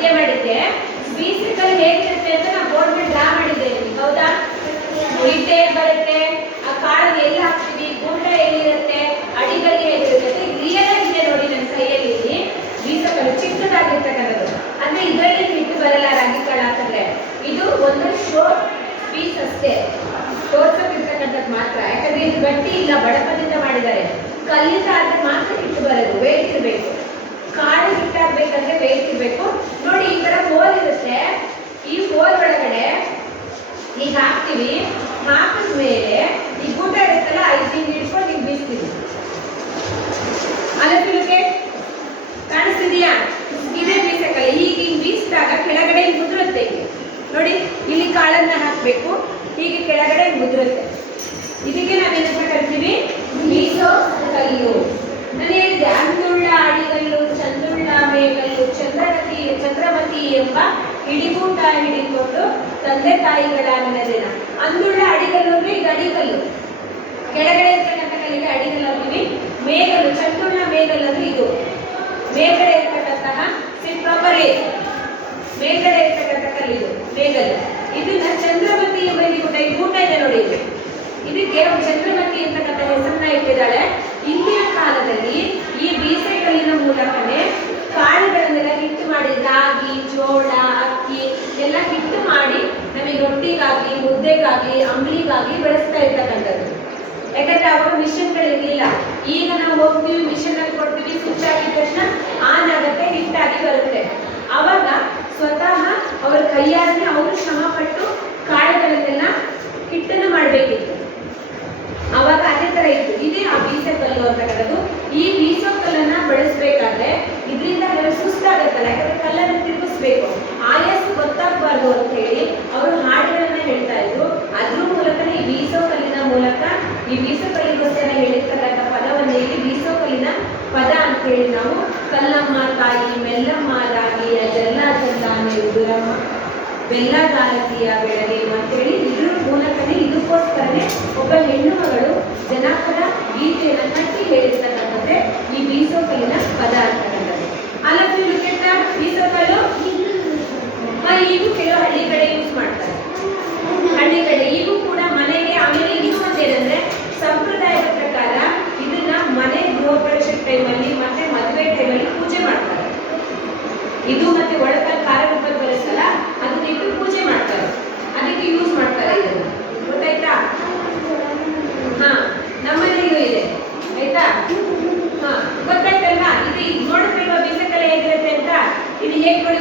ಮಧ್ಯ ಮಾಡಿದ್ದೆ. ಬೀಸಕಲ್ಲಿ ಹೇಗಿರುತ್ತೆ ಅಂತ ನಾವು ಬೋರ್ಡ್ ಮೇಲೆ ಡ್ರಾ ಮಾಡಿದ್ದೇವೆ, ಹೌದಾ? ಹಿಟ್ಟು ಹೇಗೆ ಬರುತ್ತೆ, ಆ ಕಾಳನ್ನು ಎಲ್ಲಿ ಹಾಕ್ತೀವಿ, ಗೂಟ ಎಲ್ಲಿರುತ್ತೆ, ಅಡಿಗಲ್ಲಿ ಹೇಗಿರುತ್ತೆ, ರಿಯಲ್ ಆಗಿದೆ ನೋಡಿ ನನ್ನ ಕೈಯಲ್ಲಿ. ಬೀಸಕಲ್ಲು ಚಿಕ್ಕದಾಗಿರ್ತಕ್ಕಂಥದ್ದು, ಅಂದ್ರೆ ಇದರಲ್ಲಿ ಹಿಟ್ಟು ಬರಲ್ಲ ರಾಗಿ ಕಾಳು ಹಾಕಿದ್ರೆ. ಇದು ಒಂದು ಶೋ ಪೀಸ್ ಅಷ್ಟೇ, ತೋರ್ಸಕ್ಕಿರ್ತಕ್ಕಂಥದ್ದು ಮಾತ್ರ. ಯಾಕಂದ್ರೆ ಇದು ಗಟ್ಟಿ ಇಲ್ಲ, ಬಡಪದಿಂದ ಮಾಡಿದ್ದಾರೆ. ಕಲ್ಲಿಂದ ಆದ್ರೆ ಮಾತ್ರ ಹಿಟ್ಟು ಬರೋದು, ವೇಟ್ ಇರಬೇಕು. ಕಾಳು ಹಿಟ್ಟಾಗಬೇಕಂದ್ರೆ ವೇಟ್ ಇರಬೇಕು. ನೋಡಿ ಈ ತರ ಹೋಲ್ ಇರುತ್ತೆ, ಈ ಹೋಲ್ ಒಳಗಡೆ ಈಗ ಹಾಕ್ತೀವಿ. ಹಾಕಿದ ಮೇಲೆ ಈ ಗೂಟ ಇರುತ್ತಲ್ಲ, ಹಿಂಗೆ ಹಿಡ್ಕೊಂಡು ಹಿಂಗೆ ಬೀಸ್ತೀವಿ. ಅಲ್ಲಕ್ಕೆ ಕಾಣಿಸ್ತಿದೆಯಾ? ಇದೇ ಬೀಸಕಲ್ಲ. ಈಗ ಹಿಂಗೆ ಬೀಸಿದಾಗ ಕೆಳಗಡೆ ಮುದ್ರುತ್ತೆ. ನೋಡಿ ಇಲ್ಲಿ ಕಾಳನ್ನ ಹಾಕಬೇಕು, ಹೀಗೆ ಕೆಳಗಡೆ ಮುದ್ರುತ್ತೆ. ಇದಕ್ಕೆ ನಾವೇನಂತ ಕರಿತೀವಿ? ಬೀಸೋ ಕಲ್ಲು. ನಾನು ಹೇಳಿದೆ, ಅಂದುಳ್ಳ ಅಡಿಗಲ್ಲು, ಚಂದುಳ್ಳ ಮೇಗಲ್ಲು, ಚಂದ್ರಮತಿ ಎಂಬ ಹಿಡಿಗೂಟ ಹಿಡಿಕೊಂಡು ತಂದೆ ತಾಯಿಗಳ ಅನ್ನದಿನ. ಅಂದುಳ್ಳ ಅಡಿಗಲ್ಲು ಅಂದ್ರೆ ಈಗ ಅಡಿಗಲ್ಲು, ಕೆಳಗಡೆ ಇರ್ತಕ್ಕಂಥ ಕಲ್ಲಿಗೆ ಅಡಿಗಲ್ಲು ಅಂತೀವಿ. ಮೇಗಲ್ಲು, ಚಂದುಳ್ಳ ಮೇಗಲ್ಲು ಅಂದ್ರೆ ಇದು ಮೇಲ್ಗಡೆ ಇರ್ತಕ್ಕಂತಹ ಪ್ರಾಪರ್ ಮೇಲ್ಗಡೆ ಇರ್ತಕ್ಕಂಥ ಕಲ್ಲಿದು ಮೇಗಲ್ಲು. ಇದನ್ನ ಚಂದ್ರಮತಿ ಎಂಬ ಹಿಡಿಗೂಟ, ಈ ಗೂಟ ಇದೆ ನೋಡಿ, ಇದಕ್ಕೆ ಚಂದ್ರಮತಿ ಅಂತಕ್ಕಂಥ ಹೆಸರನ್ನ ಇಟ್ಟಿದ್ದಾಳೆ. ಇಂದಿನ ಕಾಲದಲ್ಲಿ ಈ ಬೀಸೆ ಕಲ್ಲಿನ ಮೂಲಕನೇ ಕಾಳುಗಳನ್ನೆಲ್ಲ ಹಿಟ್ಟು ಮಾಡಿ, ರಾಗಿ, ಜೋಳ, ಅಕ್ಕಿ ಎಲ್ಲ ಹಿಟ್ಟು ಮಾಡಿ ನಮಗೆ ರೊಟ್ಟಿಗಾಗ್ಲಿ, ಮುದ್ದೆಗಾಗ್ಲಿ, ಅಂಬ್ಲಿಗಾಗ್ಲಿ ಬಳಸ್ತಾ ಇರ್ತಕ್ಕಂಥದ್ದು. ಯಾಕಂದ್ರೆ ಅವಾಗ ಮಿಷನ್ಗಳಿರ್ಲಿಲ್ಲ. ಈಗ ನಾವು ಹೋಗ್ತೀವಿ, ಮಿಷನ್ ಅಲ್ಲಿ ಕೊಡ್ತೀವಿ, ಸ್ವಿಚ್ ಆಗಿದ ತಕ್ಷಣ ಆನ್ ಆಗುತ್ತೆ, ಹಿಟ್ಟಾಗಿ ಬರುತ್ತೆ. ಅವಾಗ ಸ್ವತಃ ಅವರ ಕೈಯಾರೆ ಅವರು ಶ್ರಮ ಪಟ್ಟು ಕಾಳುಗಳನ್ನೆಲ್ಲ ಹಿಟ್ಟನ್ನು ಮಾಡಬೇಕಿತ್ತು. ಅವಾಗ ಅದೇ ತರ ಇತ್ತು. ಇದೇ ಆ ಬೀಸೆ ಕಲ್ಲು ಅಂತಕ್ಕಂಥದ್ದು. ಈ ಬೀಸೋ ಕಲ್ಲನ್ನ ಬಳಸಬೇಕಾದ್ರೆ ಇದರಿಂದ ಸುಸ್ತಾಗತ್ತಲ್ಲ, ಯಾಕಂದ್ರೆ ಕಲ್ಲನ್ನು ತಿರುಗಿಸ್ಬೇಕು, ಆಯಾಸ ಗೊತ್ತಾಗಬಾರ್ದು ಅಂತ ಹೇಳಿ ಅವರು ಹಾಡುಗಳನ್ನ ಹೇಳ್ತಾ ಇದ್ರು. ಅದ್ರ ಮೂಲಕನೇ ಈ ಬೀಸೋ ಕಲ್ಲಿನ ಮೂಲಕ, ಈ ಬೀಸೋ ಕಲ್ಲಿಗೋಸ್ಕರ ಹೇಳಿರ್ತಕ್ಕಂಥ ಪದವನ್ನು ಇಲ್ಲಿ ಬೀಸೋ ಕಲ್ಲಿನ ಪದ ಅಂತ ಹೇಳಿ ನಾವು ಕಲ್ಲಮ್ಮ ತಾಯಿ, ಮೆಲ್ಲಮ್ಮ ರಾಗಿಯ ಜಲ್ಲ ಜಲ್ಲಾನೆ ಉದುರಮ್ಮ, ಬೆಲ್ಲಗಾರತಿಯ ಬೆಳಗ್ಗೆ ಅಂತೇಳಿ ಇದ್ರ ಮೂಲಕನೇ, ಇದಕ್ಕೋಸ್ಕರನೇ ಒಬ್ಬ ಹೆಣ್ಣು ಮಗಳು ಜನಪದ ಗೀತೆಯನ್ನು ಕಟ್ಟಿ ಹೇಳಿರ್ತಕ್ಕಂಥದ್ದೇ ಈ ಬೀಸೋ ಕಲ್ಲಿನ ಪದ ಅಂತಕ್ಕಂಥದ್ದು. ಅಲ್ಲೂ ಕೆಟ್ಟ ಬೀಸೋ ಕಲ್ಲು ಈಗೂ ಕೆಲವು ಹಳ್ಳಿ ಕಡೆ ಯೂಸ್ ಮಾಡ್ತಾರೆ. ಹಳ್ಳಿ ಕಡೆ ಈಗೂ ಕೂಡ ಮನೆಗೆ. ಆಮೇಲೆ ಇನ್ನೂ ಒಂದೇನಂದ್ರೆ, ಸಂಪ್ರದಾಯದ ಪ್ರಕಾರ ಇದನ್ನ ಮನೆ ಗೃಹ ಪ್ರವೇಶ ಟೈಮಲ್ಲಿ ಮತ್ತೆ ಮದುವೆ ಟೈಮಲ್ಲಿ ಪೂಜೆ ಮಾಡ್ತಾರೆ. ಇದು ಮತ್ತೆ ಒಳಕಲ್ ಖಾರ ರೂಪದ ಬರುತ್ತಲ್ಲ, ಅದನ್ನ ಇಟ್ಟು ಪೂಜೆ ಮಾಡ್ತಾರೆ, ಅದಕ್ಕೆ ಯೂಸ್ ಮಾಡ್ತಾರೆ. ಇದನ್ನು ಗೊತ್ತಾಯ್ತಾ? ಹಾ, ನಮ್ಮನೆಯಲ್ಲೂ ಇದೆ, ಆಯ್ತಾ? ಹಾ, ಗೊತ್ತಾಯ್ತಲ್ವಾ? ಇದು ನೋಡಿದ್ರಲ್ವಾ ಬೀಸಕಲೆ ಹೇಗಿರುತ್ತೆ ಅಂತ? ಇದು ಹೇಗೆ ನೋಡಿ